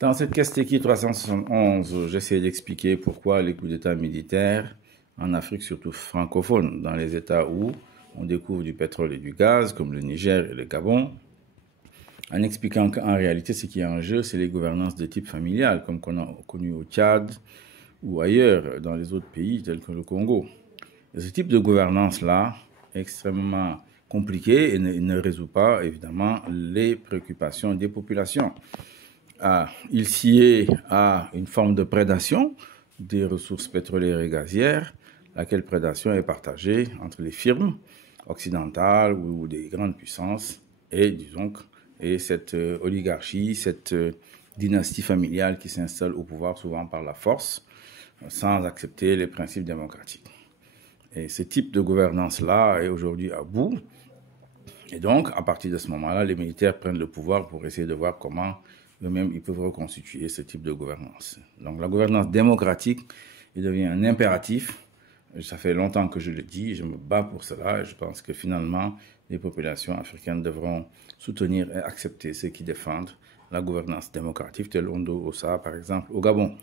Dans cette Kesteki 371, j'essaie d'expliquer pourquoi les coups d'État militaires en Afrique, surtout francophone, dans les États où on découvre du pétrole et du gaz, comme le Niger et le Gabon, en expliquant qu'en réalité, ce qui est en jeu, c'est les gouvernances de type familial, comme qu'on a connu au Tchad ou ailleurs, dans les autres pays, tels que le Congo. Et ce type de gouvernance-là est extrêmement compliqué et ne résout pas, évidemment, les préoccupations des populations. Il s'y est à une forme de prédation des ressources pétrolières et gazières, laquelle prédation est partagée entre les firmes occidentales ou des grandes puissances et, disons, et cette oligarchie, cette dynastie familiale qui s'installe au pouvoir souvent par la force, sans accepter les principes démocratiques. Et ce type de gouvernance-là est aujourd'hui à bout. Et donc, à partir de ce moment-là, les militaires prennent le pouvoir pour essayer de voir comment eux-mêmes ils peuvent reconstituer ce type de gouvernance. Donc, la gouvernance démocratique, il devient un impératif. Ça fait longtemps que je le dis, je me bats pour cela. Et je pense que finalement, les populations africaines devront soutenir et accepter ceux qui défendent la gouvernance démocratique, tel Ondo Ossa, par exemple, au Gabon.